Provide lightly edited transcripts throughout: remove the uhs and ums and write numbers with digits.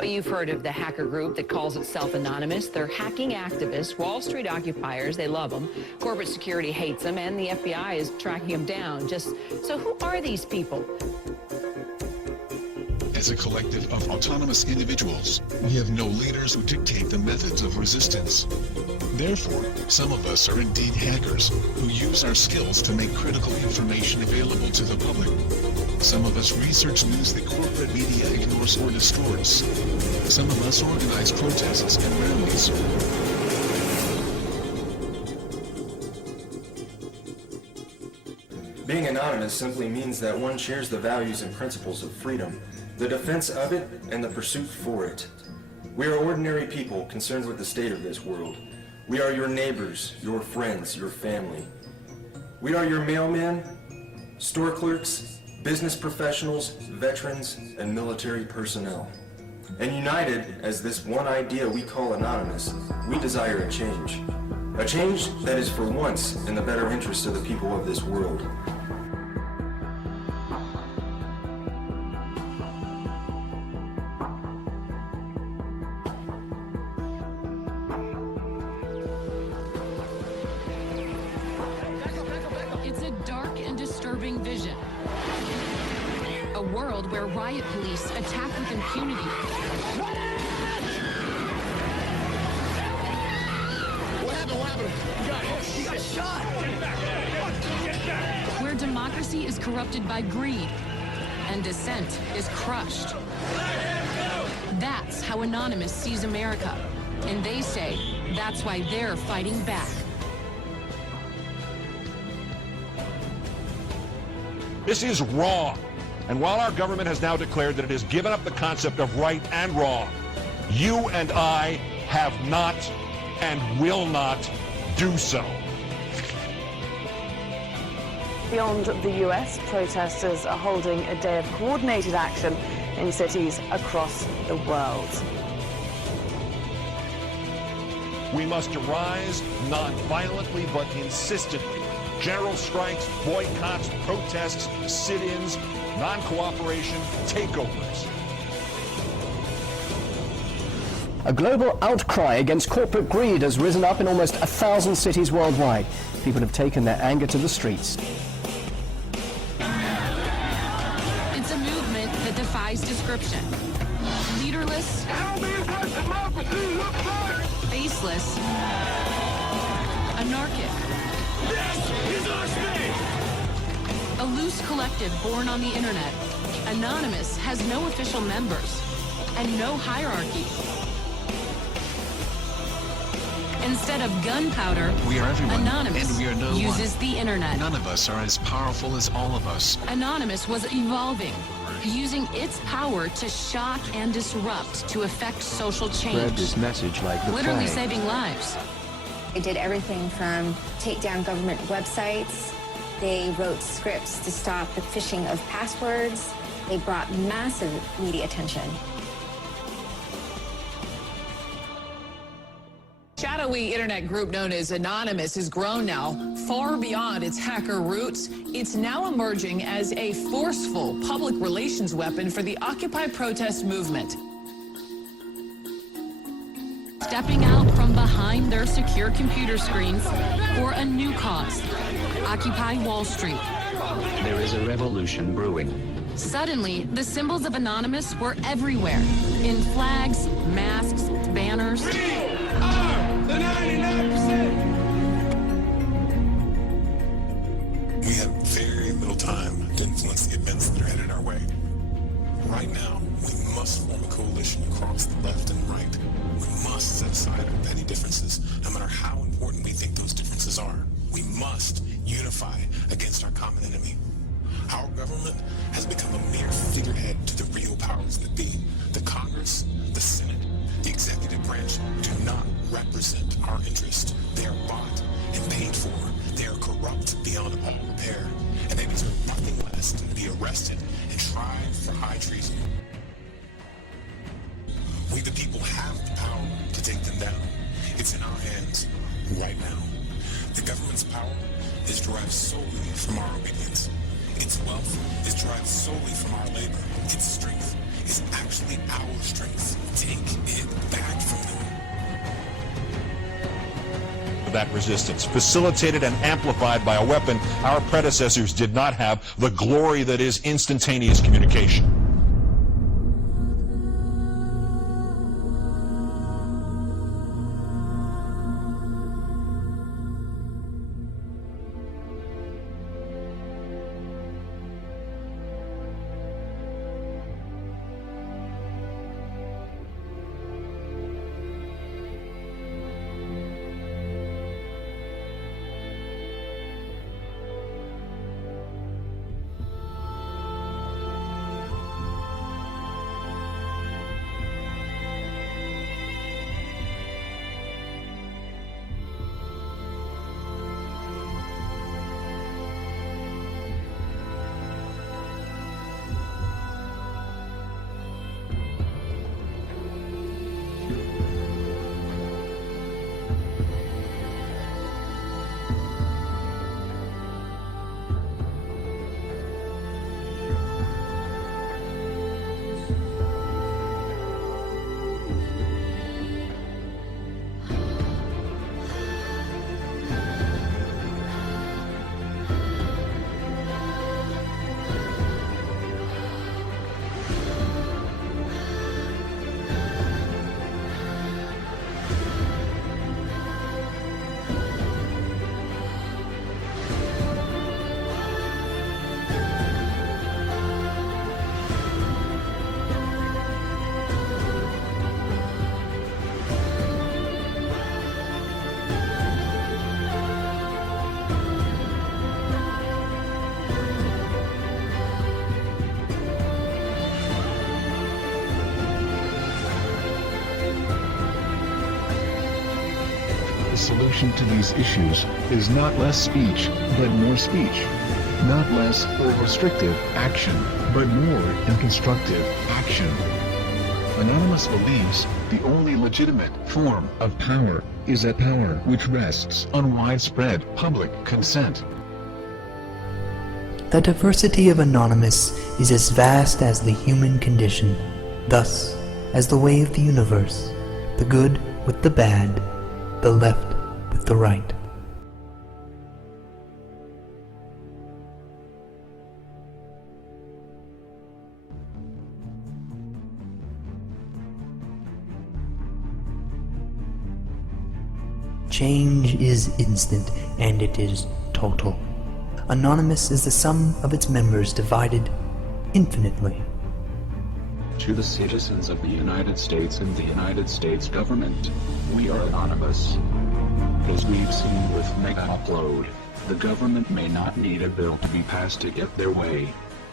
Well, you've heard of the hacker group that calls itself Anonymous. They're hacking activists, Wall Street occupiers. They love them. Corporate security hates them, and the FBI is tracking them down. So who are these people? As a collective of autonomous individuals, we have no leaders who dictate the methods of resistance. Therefore, some of us are indeed hackers who use our skills to make critical information available to the public. Some of us research news that corporate media ignores or distorts. Some of us organize protests and rallies. Being anonymous simply means that one shares the values and principles of freedom, the defense of it, and the pursuit for it. We are ordinary people concerned with the state of this world. We are your neighbors, your friends, your family. We are your mailmen, store clerks, business professionals, veterans, and military personnel. And united as this one idea we call anonymous, we desire a change. A change that is for once in the better interest of the people of this world. It's a dark and disturbing vision. A world where riot police attack with impunity. What happened? He got shot! Get back! Where democracy is corrupted by greed and dissent is crushed. That's how Anonymous sees America. And they say that's why they're fighting back. This is wrong. And while our government has now declared that it has given up the concept of right and wrong, you and I have not and will not do so. Beyond the US, protesters are holding a day of coordinated action in cities across the world. We must rise not violently but insistently. General strikes, boycotts, protests, sit-ins, non-cooperation, takeovers. A global outcry against corporate greed has risen up in almost 1,000 cities worldwide. People have taken their anger to the streets. It's a movement that defies description. Leaderless, faceless, anarchic. This is our state! A loose collective born on the internet, Anonymous has no official members and no hierarchy. Instead of gunpowder, We are everyone, Anonymous and we are no uses one. the internet. None of us are as powerful as all of us. Anonymous was evolving, using its power to shock and disrupt to affect social change. Spread this message like the Literally plague. saving lives. They did everything from take down government websites. They wrote scripts to stop the phishing of passwords. They brought massive media attention. Shadowy internet group known as Anonymous has grown now far beyond its hacker roots. It's now emerging as a forceful public relations weapon for the Occupy protest movement. Stepping out from behind their secure computer screens for a new cause, Occupy Wall Street. There is a revolution brewing. Suddenly, the symbols of Anonymous were everywhere, in flags, masks, banners. We are the 99%! We have very little time to influence the events that are headed our way. Right now, we must form a coalition across the left and right. We must set aside our petty differences, no matter how important we think those differences are. We must unify against our common enemy. Our government has become a mere figurehead to the real powers that be. The Congress, the Senate, the executive branch do not represent our interest. They are bought and paid for. They are corrupt beyond all repair. And they deserve nothing less than to be arrested and tried for high treason. We the people have the power to take them down. It's in our hands right now. The government's power is derived solely from our obedience. Its wealth is derived solely from our labor. Its strength is actually our strength. that resistance, facilitated and amplified by a weapon our predecessors did not have, the glory that is instantaneous communication. The solution to these issues is not less speech, but more speech. Not less or restrictive action, but more and constructive action. Anonymous believes the only legitimate form of power is a power which rests on widespread public consent. The diversity of Anonymous is as vast as the human condition, thus, as the way of the universe, the good with the bad, the left with the right. Change is instant and it is total. Anonymous is the sum of its members divided infinitely. To the citizens of the United States and the United States government, we are anonymous. As we've seen with Mega Upload, the government may not need a bill to be passed to get their way.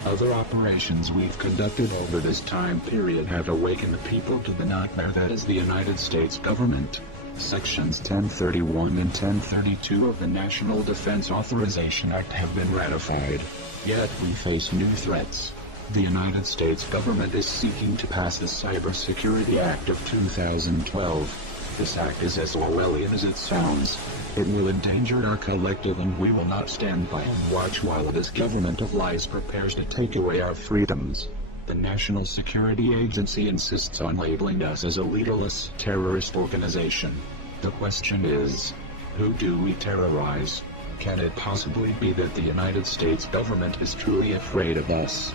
Other operations we've conducted over this time period have awakened the people to the nightmare that is the United States government. Sections 1031 and 1032 of the National Defense Authorization Act have been ratified. Yet we face new threats. The United States government is seeking to pass the Cybersecurity Act of 2012. This act is as Orwellian as it sounds. It will endanger our collective, and we will not stand by and watch while this government of lies prepares to take away our freedoms. The National Security Agency insists on labeling us as a leaderless terrorist organization. The question is, who do we terrorize? Can it possibly be that the United States government is truly afraid of us?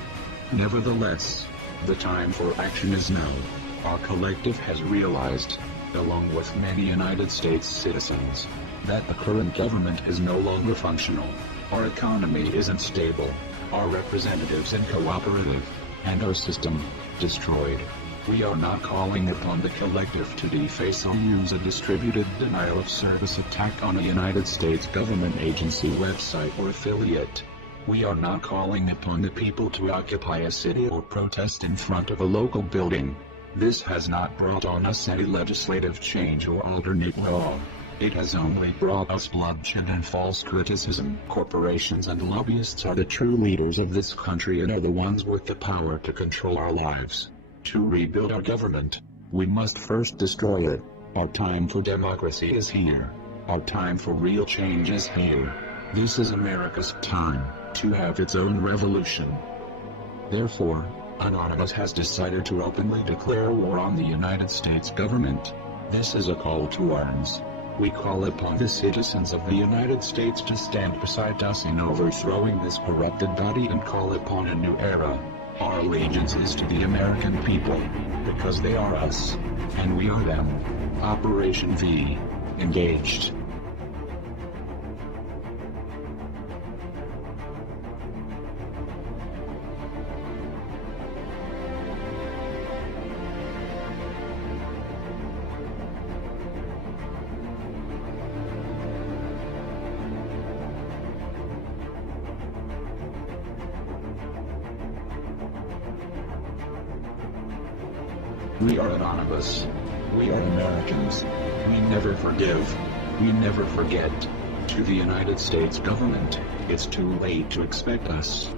Nevertheless, the time for action is now. Our collective has realized, along with many United States citizens, that the current government is no longer functional. Our economy isn't stable, our representatives uncooperative, and our system destroyed. We are not calling upon the collective to deface or use a distributed denial of service attack on a United States government agency, website, or affiliate. We are not calling upon the people to occupy a city or protest in front of a local building. This has not brought on us any legislative change or alternate law. It has only brought us bloodshed and false criticism. Corporations and lobbyists are the true leaders of this country and are the ones with the power to control our lives. To rebuild our government, we must first destroy it. Our time for democracy is here. Our time for real change is here. This is America's time to have its own revolution. Therefore, Anonymous has decided to openly declare war on the United States government. This is a call to arms. We call upon the citizens of the United States to stand beside us in overthrowing this corrupted body and call upon a new era. Our allegiance is to the American people, because they are us, and we are them. Operation V. Engaged. We are anonymous. We are Americans. We never forgive. We never forget. To the United States government, it's too late to expect us.